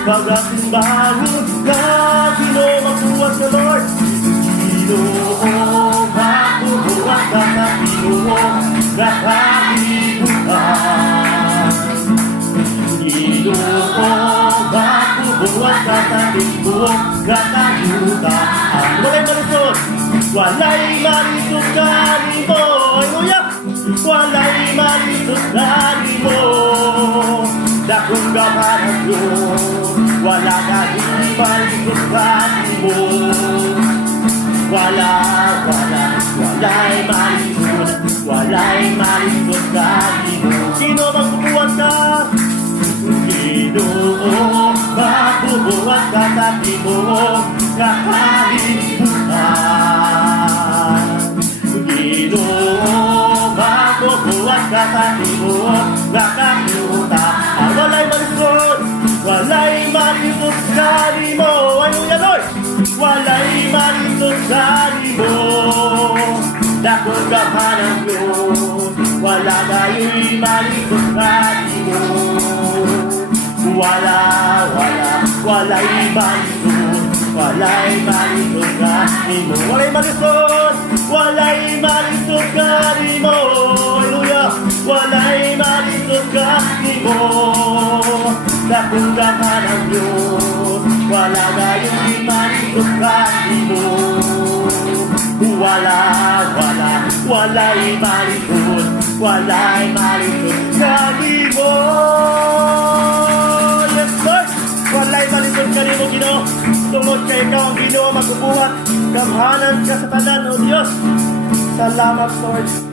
Pagkasimbahan na Ginoo magbubuhat ka, Lord. Ginoo magbubuhat ka sa Ginoo na kalibutan. Ginoo magbubuhat ka sa Ginoo na kalibutan. Walay malusot, walay malusot kanimo. Hallelujah! Walay malusot kanimo. Dakong gamarang Diyos, wala na malusot kanimo. Walay malusot kanimo. Sino magbubuhat ka? Ginoo magbubuhat ka sa Ginoo na kalibutan. Ginoo magbubuhat ka sa Ginoo na kalibutan. Walay malusot kanimo. Hallelujah, Lord! Walay malusot kanimo. Dakong gamarang Diyos, wala gayong malusot kanimo. Walay malusot kanimo. Walay malusot kanimo. Hallelujah! Walay malusot kanimo. Dakong gamarang Diyos, wala gayong malusot kanimo. Walay malusot kanimo. Yes, Lord! Walay malusot kanimo, Ginoo. Tungod kay ikaw ang Ginoo magbubuhat. Gamhanan ka sa tanan, O Diyos. Salamat, Lord.